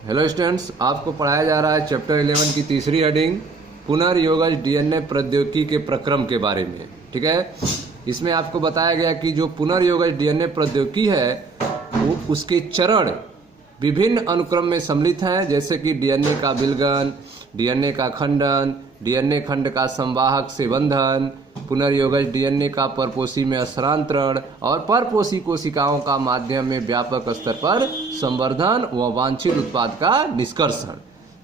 Hello students, आपको पढ़ाया जा रहा है चैप्टर 11 की तीसरी हेडिंग पुनर्योगज डीएनए प्रौद्योगिकी के प्रक्रम के बारे में। ठीक है, इसमें आपको बताया गया कि जो पुनर्योगज डीएनए प्रौद्योगिकी है वो उसके चरण विभिन्न अनुक्रम में सम्मिलित हैं, जैसे कि डीएनए का विलगन, डीएनए का खंडन, डीएनए खंड का संवाहक से बंधन, पुनर्योगज डीएनए का परपोषी में स्थानांतरण और परपोषी कोशिकाओं का माध्यम में व्यापक स्तर पर संवर्धन व वांछित उत्पाद का निष्कर्षण।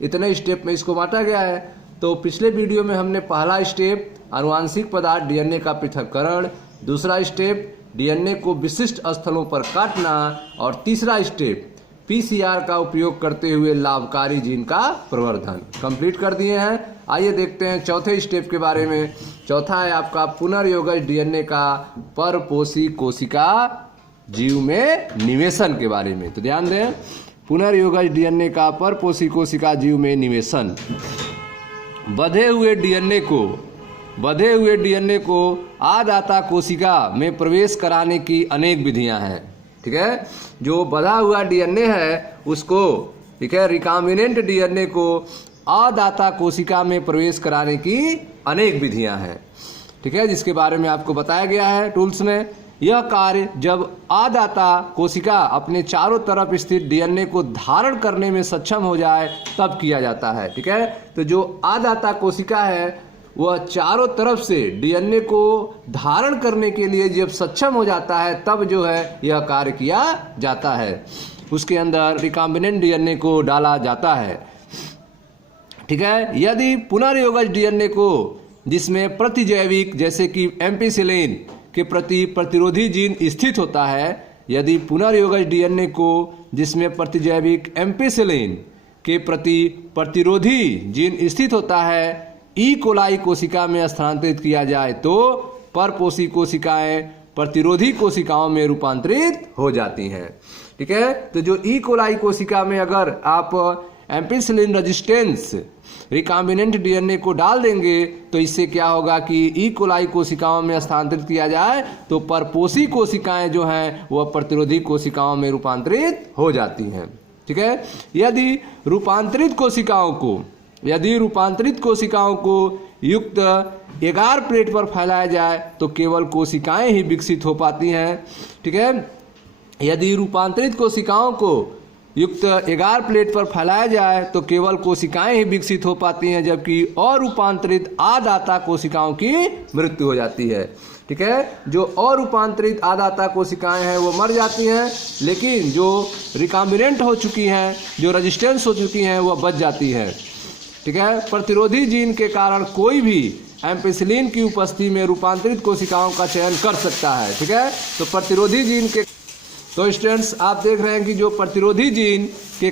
इतने स्टेप में इसको बांटा गया है। तो पिछले वीडियो में हमने पहला स्टेप आनुवांशिक पदार्थ डीएनए का पृथक्करण, दूसरा स्टेप डीएनए को विशिष्ट स्थलों पर काटना और तीसरा स्टेप पीसीआर का उपयोग करते हुए लाभकारी जीन का प्रवर्धन कंप्लीट कर दिए हैं। आइए देखते हैं चौथे स्टेप के बारे में। चौथा है आपका पुनर्योगज डीएनए का परपोषी कोशिका जीव में निवेशन के बारे में। तो ध्यान दें, पुनर्योगज डीएनए का परपोषी कोशिका जीव में निवेशन। बधे हुए डीएनए को आदाता कोशिका में प्रवेश कराने की अनेक विधियां हैं। ठीक है, जो बधा हुआ डीएनए है उसको, ठीक है, रिकॉम्बिनेंट डीएनए को आदाता कोशिका में प्रवेश कराने की अनेक विधियां हैं। ठीक है, जिसके बारे में आपको बताया गया है टूल्स में। यह कार्य जब आदाता कोशिका अपने चारों तरफ स्थित डीएनए को धारण करने में सक्षम हो जाए तब किया जाता है। ठीक है, तो जो आदाता कोशिका है वह चारों तरफ से डीएनए को धारण करने के लिए जब सक्षम हो जाता है तब जो है यह कार्य किया जाता है। उसके अंदर रिकॉम्बिनेंट डीएनए को डाला जाता है। ठीक है, यदि पुनर्योगज डीएनए को जिसमें प्रतिजैविक जैसे कि एम्पिसिलिन के प्रति प्रतिरोधी जीन स्थित होता है, यदि पुनर्योगज डीएनए को जिसमें प्रतिजैविक एम्पिसिलिन के प्रति प्रतिरोधी जीन स्थित होता है ई कोलाई कोशिका में स्थानांतरित किया जाए तो परपोषी कोशिकाएं प्रतिरोधी कोशिकाओं में रूपांतरित हो जाती हैं। ठीक है, तो जो ई कोलाई कोशिका में अगर आप एम्पिसिलिन रेजिस्टेंस रिकॉम्बिनेंट डीएनए को डाल देंगे तो इससे क्या होगा कि ई कोलाई कोशिकाओं में स्थानांतरित किया जाए तो परपोषी कोशिकाएं जो हैं वह प्रतिरोधी कोशिकाओं में रूपांतरित हो जाती हैं। ठीक है, यदि रूपांतरित कोशिकाओं को युक्त एगार प्लेट पर फैलाया जाए तो केवल कोशिकाएं ही विकसित हो पाती हैं। ठीक है, यदि रूपांतरित कोशिकाओं को युक्त एगार प्लेट पर फैलाया जाए तो केवल कोशिकाएं ही विकसित हो पाती हैं, जबकि अरूपांतरित आदाता कोशिकाओं की मृत्यु हो जाती है। ठीक है, जो अरूपांतरित आदाता कोशिकाएं हैं वो मर जाती हैं, लेकिन जो रिकॉम्बिनेंट हो चुकी हैं, जो रेजिस्टेंस हो चुकी हैं, वह बच जाती है। ठीक है, प्रतिरोधी जीन के कारण कोई भी एम्पिसिलिन की उपस्थिति में रूपांतरित कोशिकाओं का चयन कर सकता है। ठीक है, तो प्रतिरोधी जीन के स्टूडेंट्स आप देख रहे हैं कि जो प्रतिरोधी जीन के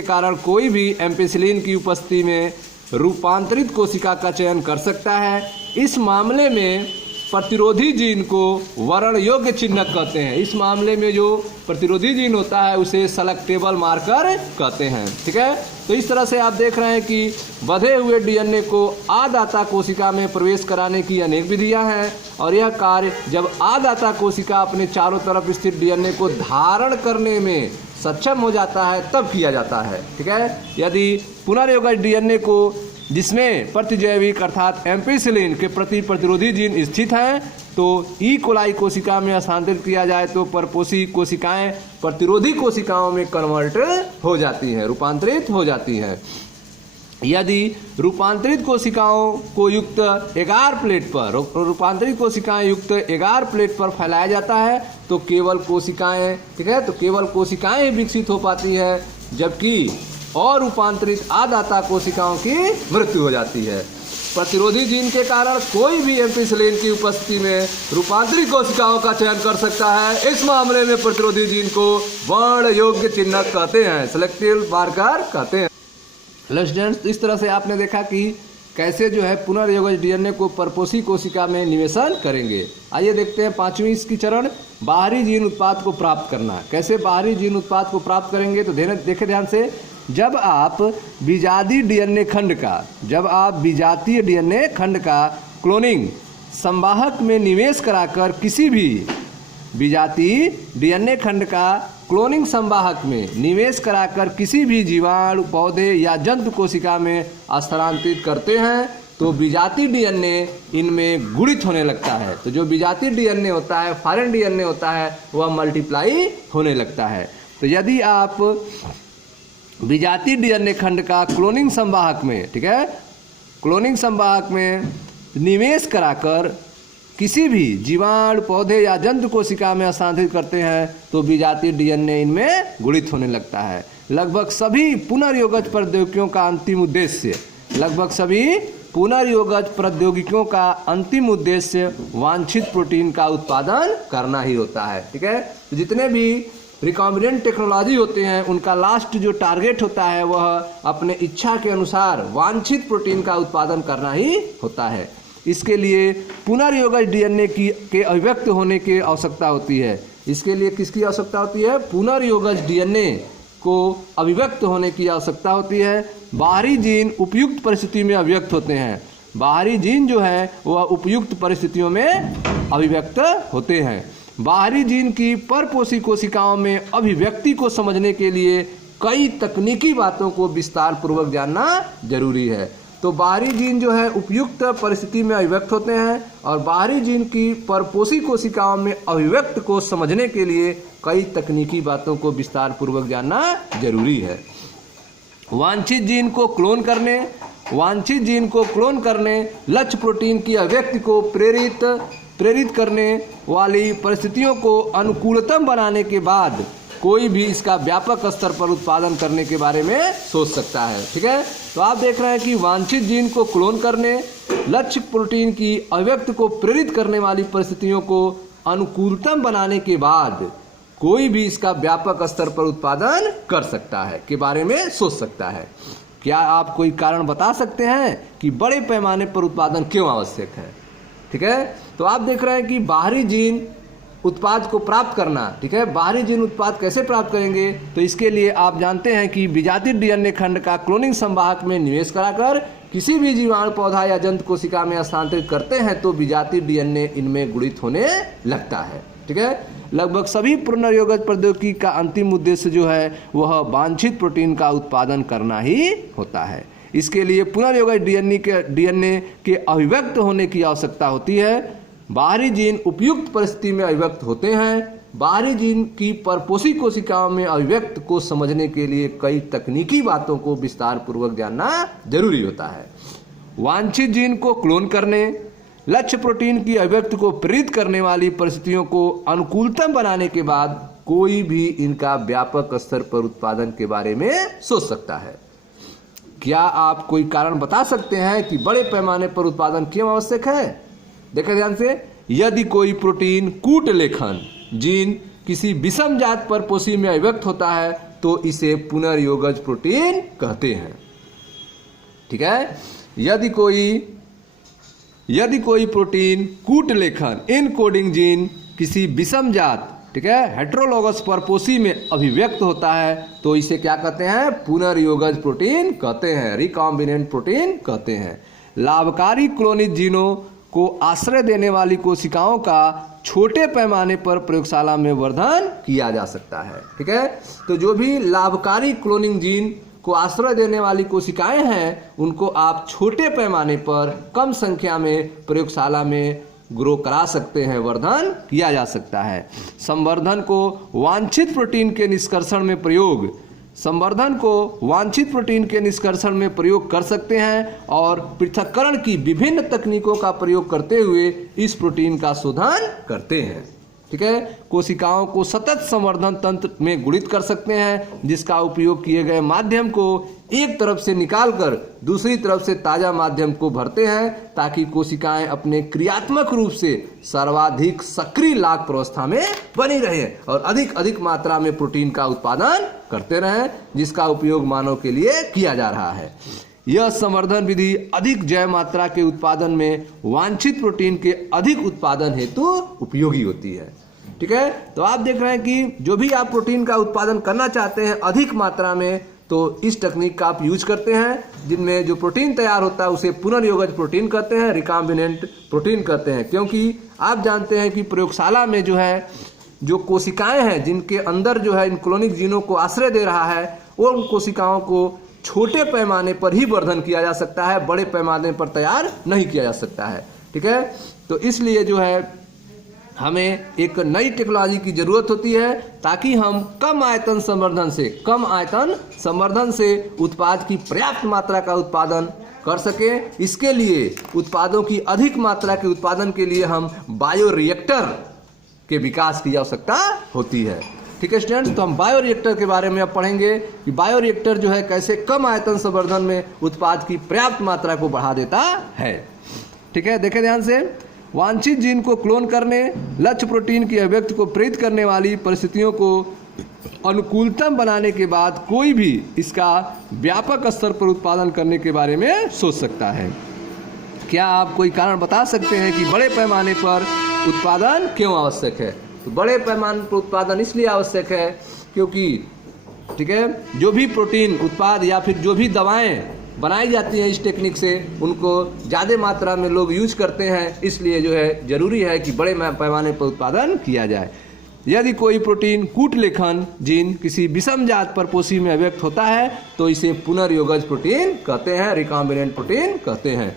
कारण कोई भी एम्पिसिलिन की उपस्थिति में रूपांतरित कोशिका का चयन कर सकता है। इस मामले में प्रतिरोधी जीन को वर्ण योग्य चिन्हक कहते हैं। इस मामले में जो प्रतिरोधी जीन होता है उसे सेलेक्टेबल मार्कर कहते हैं। ठीक है, तो इस तरह से आप देख रहे हैं कि बधे हुए डीएनए को आदाता कोशिका में प्रवेश कराने की अनेक विधियां हैं और यह कार्य जब आदाता कोशिका अपने चारों तरफ स्थित डीएनए को धारण करने में सक्षम हो जाता है तब किया जाता है। ठीक है, यदि पुनर्योगज डीएनए को जिसमें प्रतिजैविक अर्थात एम्पिसिलिन के प्रति प्रतिरोधी जीन स्थित हैं तो ई कोलाई कोशिका में स्थानांतरित किया जाए तो परपोषी कोशिकाएं प्रतिरोधी कोशिकाओं में कन्वर्ट हो जाती हैं, रूपांतरित हो जाती हैं। यदि रूपांतरित कोशिकाओं को युक्त एगार प्लेट पर फैलाया जाता है तो केवल कोशिकाएं, ठीक है, तो केवल कोशिकाएं ही विकसित हो पाती है, जबकि और रूपांतरित आदाता कोशिकाओं की मृत्यु हो जाती है। प्रतिरोधी जीन के कारण कोई भी एम्पिसिलिन की उपस्थिति में रूपांतरित कोशिकाओं का चयन कर सकता है। इस मामले में प्रतिरोधी जीन को वर्ण योग्य चिन्हक कहते हैं, सेलेक्टिव मार्कर कहते हैं। स्टूडेंट्स, इस तरह से आपने देखा कि कैसे जो है पुनर्योगज डीएनए को परपोषी कोशिका में निवेशन करेंगे। आइए देखते हैं पांचवी इसकी चरण, बाहरी जीन उत्पाद को प्राप्त करना। कैसे बाहरी जीन उत्पाद को प्राप्त करेंगे तो देखें ध्यान से, जब आप विजातीय डीएनए खंड का क्लोनिंग संवाहक में निवेश कराकर किसी भी विजातीय डीएनए खंड का क्लोनिंग संवाहक में निवेश कराकर किसी भी जीवाणु, पौधे या जंतु कोशिका में स्थानांतरित करते हैं तो विजातीय डीएनए इनमें गुणित होने लगता है। तो जो विजातीय डीएनए होता है, फॉरेन डीएनए होता है, वह मल्टीप्लाई होने लगता है। तो यदि आप विजातीय डीएनए खंड का क्लोनिंग संवाहक में, ठीक है, क्लोनिंग संवाहक में निवेश कराकर किसी भी जीवाणु, पौधे या जंतु कोशिका में स्थानांतरित करते हैं तो विजातीय डीएनए इनमें गुणित होने लगता है। लगभग सभी पुनर्योगज प्रौद्योगिकियों का अंतिम उद्देश्य वांछित प्रोटीन का उत्पादन करना ही होता है। ठीक है, तो जितने भी रिकॉम्बिनेंट टेक्नोलॉजी होते हैं उनका लास्ट जो टारगेट होता है वह अपने इच्छा के अनुसार वांछित प्रोटीन का उत्पादन करना ही होता है। इसके लिए पुनर्योगज डीएनए के अभिव्यक्त होने की आवश्यकता होती है। इसके लिए किसकी आवश्यकता होती है? पुनर्योगज डीएनए को अभिव्यक्त होने की आवश्यकता होती है। बाहरी जीन उपयुक्त परिस्थिति में अभिव्यक्त होते हैं। बाहरी जीन जो है वह उपयुक्त परिस्थितियों में अभिव्यक्त होते हैं। बाहरी जीन की परपोषी कोशिकाओं में अभिव्यक्ति को समझने के लिए कई तकनीकी बातों को विस्तार पूर्वक जानना जरूरी है। तो बाहरी जीन जो है उपयुक्त परिस्थिति में अभिव्यक्त होते हैं और बाहरी जीन की परपोषी कोशिकाओं में अभिव्यक्त को समझने के लिए कई तकनीकी बातों को विस्तार पूर्वक जानना जरूरी है। वांछित जीन को क्लोन करने लक्ष्य प्रोटीन की अभिव्यक्ति को प्रेरित करने वाली परिस्थितियों को अनुकूलतम बनाने के बाद कोई भी इसका व्यापक स्तर पर उत्पादन करने के बारे में सोच सकता है। ठीक है, तो आप देख रहे हैं कि वांछित जीन को क्लोन करने, लक्ष्य प्रोटीन की अभिव्यक्ति को प्रेरित करने वाली परिस्थितियों को अनुकूलतम बनाने के बाद कोई भी इसका व्यापक स्तर पर उत्पादन कर सकता है के बारे में सोच सकता है। क्या आप कोई कारण बता सकते हैं कि बड़े पैमाने पर उत्पादन क्यों आवश्यक है? ठीक है, तो आप देख रहे हैं कि बाहरी जीन उत्पाद को प्राप्त करना, ठीक है, बाहरी जीन उत्पाद कैसे प्राप्त करेंगे? तो इसके लिए आप जानते हैं कि विजातीय डीएनए खंड का क्लोनिंग संवाहक में निवेश कराकर किसी भी जीवाणु, पौधा या जंतु कोशिका में स्थानांतरित करते हैं तो विजातीय डीएनए इनमें गुणित होने लगता है। ठीक है, लगभग सभी पुनर्योगज प्रौद्योगिकी का अंतिम उद्देश्य जो है वह वांछित प्रोटीन का उत्पादन करना ही होता है। इसके लिए पुनर्योगज डीएनए के अभिव्यक्त होने की आवश्यकता होती है। बाहरी जीन उपयुक्त परिस्थिति में अभिव्यक्त होते हैं। बाहरी जीन की परपोषी कोशिकाओं में अभिव्यक्त को समझने के लिए कई तकनीकी बातों को विस्तार पूर्वक जानना जरूरी होता है। वांछित जीन को क्लोन करने, लक्ष्य प्रोटीन की अभिव्यक्ति को प्रेरित करने वाली परिस्थितियों को अनुकूलतम बनाने के बाद कोई भी इनका व्यापक स्तर पर उत्पादन के बारे में सोच सकता है। क्या आप कोई कारण बता सकते हैं कि बड़े पैमाने पर उत्पादन क्यों आवश्यक है? देखें ध्यान से, यदि कोई प्रोटीन कूट लेखन जीन किसी विषम जात परपोषी में अभिव्यक्त होता है तो इसे पुनर्योगज प्रोटीन कहते हैं। ठीक है, यदि कोई प्रोटीन कूट लेखन इनकोडिंग जीन किसी विषम जात, ठीक है, हेटेरोलोगस परपोषी में अभिव्यक्त होता है तो इसे क्या कहते हैं? पुनर्योगज प्रोटीन कहते हैं, रिकॉम्बिनेंट प्रोटीन कहते हैं। लाभकारी क्लोनित जीनों को आश्रय देने वाली कोशिकाओं का छोटे पैमाने पर प्रयोगशाला में वर्धन किया जा सकता है। ठीक है, तो जो भी लाभकारी क्लोनिंग जीन को आश्रय देने वाली कोशिकाएं हैं उनको आप छोटे पैमाने पर कम संख्या में प्रयोगशाला में ग्रो करा सकते हैं, वर्धन किया जा सकता है। संवर्धन को वांछित प्रोटीन के निष्कर्षण में प्रयोग कर सकते हैं और पृथक्करण की विभिन्न तकनीकों का प्रयोग करते हुए इस प्रोटीन का शोधन करते हैं। ठीक है, कोशिकाओं को सतत संवर्धन तंत्र में गुणित कर सकते हैं जिसका उपयोग किए गए माध्यम को एक तरफ से निकालकर दूसरी तरफ से ताजा माध्यम को भरते हैं ताकि कोशिकाएं अपने क्रियात्मक रूप से सर्वाधिक सक्रिय लाग प्रावस्था में बनी रहें और अधिक मात्रा में प्रोटीन का उत्पादन करते रहें जिसका उपयोग मानव के लिए किया जा रहा है। यह संवर्धन विधि अधिक जैव मात्रा के उत्पादन में वांछित प्रोटीन के अधिक उत्पादन हेतु उपयोगी होती है। ठीक है, तो आप देख रहे हैं कि जो भी आप प्रोटीन का उत्पादन करना चाहते हैं अधिक मात्रा में तो इस टेक्निक का आप यूज करते हैं जिनमें जो प्रोटीन तैयार होता है उसे पुनर्योगज प्रोटीन कहते हैं, रिकॉम्बिनेंट प्रोटीन कहते हैं। क्योंकि आप जानते हैं कि प्रयोगशाला में जो है जो कोशिकाएं हैं जिनके अंदर जो है इन क्लोनिक जीनों को आश्रय दे रहा है, वो उन कोशिकाओं को छोटे पैमाने पर ही वर्धन किया जा सकता है, बड़े पैमाने पर तैयार नहीं किया जा सकता है। ठीक है, तो इसलिए जो है हमें एक नई टेक्नोलॉजी की जरूरत होती है ताकि हम कम आयतन संवर्धन से उत्पाद की पर्याप्त मात्रा का उत्पादन कर सकें। इसके लिए उत्पादों की अधिक मात्रा के उत्पादन के लिए हम बायोरिएक्टर के विकास की आवश्यकता होती है। ठीक है स्टूडेंट्स, तो हम बायोरिएक्टर के बारे में अब पढ़ेंगे कि बायोरिएक्टर जो है कैसे कम आयतन संवर्धन में उत्पाद की पर्याप्त मात्रा को बढ़ा देता है। ठीक है, देखें ध्यान से। वांछित जीन को क्लोन करने, लक्ष्य प्रोटीन की अभिव्यक्ति को प्रेरित करने वाली परिस्थितियों को अनुकूलतम बनाने के बाद कोई भी इसका व्यापक स्तर पर उत्पादन करने के बारे में सोच सकता है। क्या आप कोई कारण बता सकते हैं कि बड़े पैमाने पर उत्पादन क्यों आवश्यक है? तो बड़े पैमाने पर उत्पादन इसलिए आवश्यक है क्योंकि ठीक है, जो भी प्रोटीन उत्पाद या फिर जो भी दवाएं बनाई जाती हैं इस टेक्निक से, उनको ज़्यादा मात्रा में लोग यूज करते हैं, इसलिए जो है जरूरी है कि बड़े पैमाने पर उत्पादन किया जाए। यदि कोई प्रोटीन कूटलेखन जीन किसी विषम जात परपोषी में अभिव्यक्त होता है तो इसे पुनर्योगज प्रोटीन कहते हैं, रिकॉम्बिनेंट प्रोटीन कहते हैं।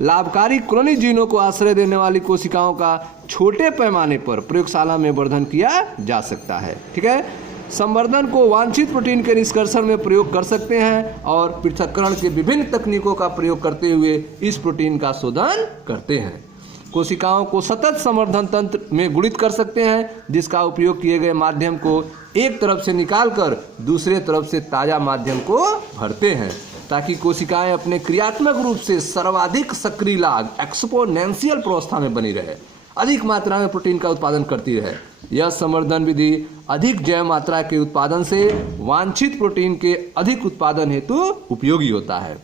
लाभकारी क्लोनिक जीनों को आश्रय देने वाली कोशिकाओं का छोटे पैमाने पर प्रयोगशाला में वर्धन किया जा सकता है। ठीक है, संवर्धन को वांछित प्रोटीन के निष्कर्षण में प्रयोग कर सकते हैं और पृथक्करण के विभिन्न तकनीकों का प्रयोग करते हुए इस प्रोटीन का शोधन करते हैं। कोशिकाओं को सतत संवर्धन तंत्र में गुणित कर सकते हैं, जिसका उपयोग किए गए माध्यम को एक तरफ से निकालकर दूसरे तरफ से ताजा माध्यम को भरते हैं ताकि कोशिकाएं अपने क्रियात्मक रूप से सर्वाधिक सक्रिय लाग एक्सपोनेंशियल प्रावस्था में बनी रहे, अधिक मात्रा में प्रोटीन का उत्पादन करती रहे। यह संवर्धन विधि अधिक जैव मात्रा के उत्पादन से वांछित प्रोटीन के अधिक उत्पादन हेतु उपयोगी होता है।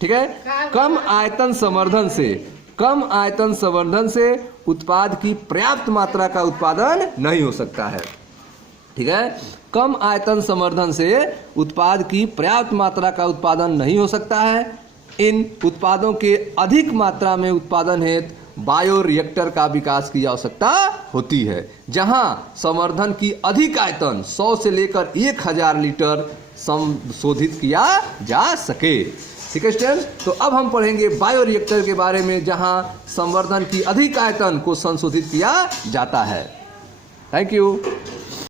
ठीक है, कम आयतन संवर्धन से उत्पाद की पर्याप्त मात्रा का उत्पादन नहीं हो सकता है। ठीक है, कम आयतन संवर्धन से उत्पाद की पर्याप्त मात्रा का उत्पादन नहीं हो सकता है। इन उत्पादों के अधिक मात्रा में उत्पादन हेतु बायोरिएक्टर का विकास की आवश्यकता होती है, जहां संवर्धन की अधिक आयतन 100 से लेकर 1000 लीटर संशोधित किया जा सके। ठीक है स्टूडेंट्स, तो अब हम पढ़ेंगे बायोरिएक्टर के बारे में जहां संवर्धन की अधिक आयतन को संशोधित किया जाता है। Thank you.